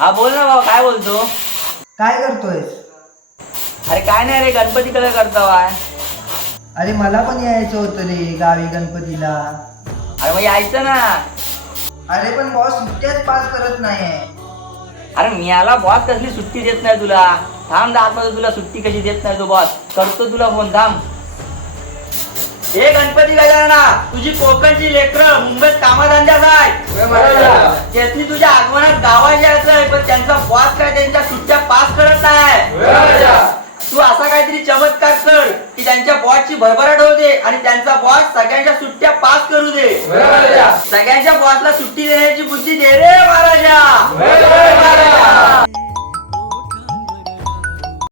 हा बोल ना भाऊ, काय बोलतो? काय करतोयस? अरे काय नाही रे, गणपती कसा करतो आहे? अरे मला पण यायचं होतं रे गावी गणपतीला. अरे मग यायचं ना. अरे पण बॉस सुट्ट्याच पास करत नाहीये. अरे मियाला बॉस कसली सुट्टी देत नाही तुला. थांब दाखवतो तुला सुट्टी कशी देत नाही तो बॉस. करतो तुला फोन, थांब. हे गणपती गजानना, तुझी कोकणची लेकरं मुंबईत कामाधंद्यात आहेत. त्यातली तुझ्या आगमनात गावात यायचं आहे, पण त्यांचा बॉस काय त्यांच्या सुट्ट्या पास करत नाही. तू असा काहीतरी चमत्कार कर की त्यांच्या बॉसची भरभराट होऊ दे आणि त्यांचा बॉस सगळ्यांच्या सुट्ट्या पास करू दे. सगळ्यांच्या बॉसला सुट्टी देण्याची बुद्धी दे रे महाराजा.